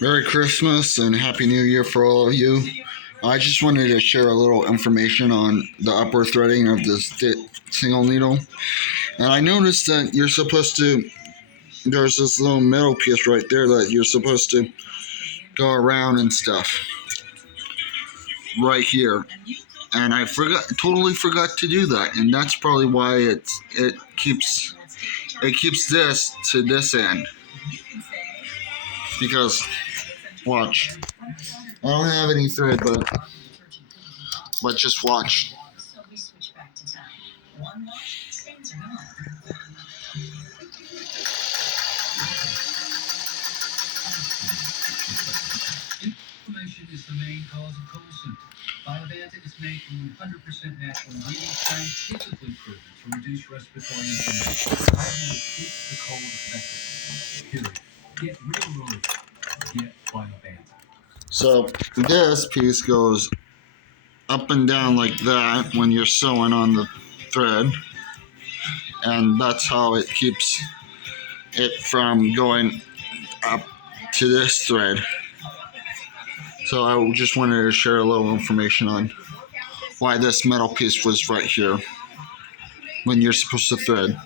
Merry Christmas and Happy New Year for all of you. I just wanted to share a little information on the upper threading of this single needle. And I noticed that you're supposed to, there's this little metal piece right there that you're supposed to go around and stuff. Right here. And I totally forgot to do that. And that's probably why it keeps this to this end. Because, watch. I don't have any thread, but just watch. Inflammation is the main cause of cold symptoms. Biobantic is made from 100% natural ingredients, scientifically proven to reduce respiratory inflammation. Biobantic treats the cold effectively. Period. Get real relief. Get Biobantic. So this piece goes up and down like that when you're sewing on the thread, and that's how it keeps it from going up to this thread. So I just wanted to share a little information on why this metal piece was right here when you're supposed to thread.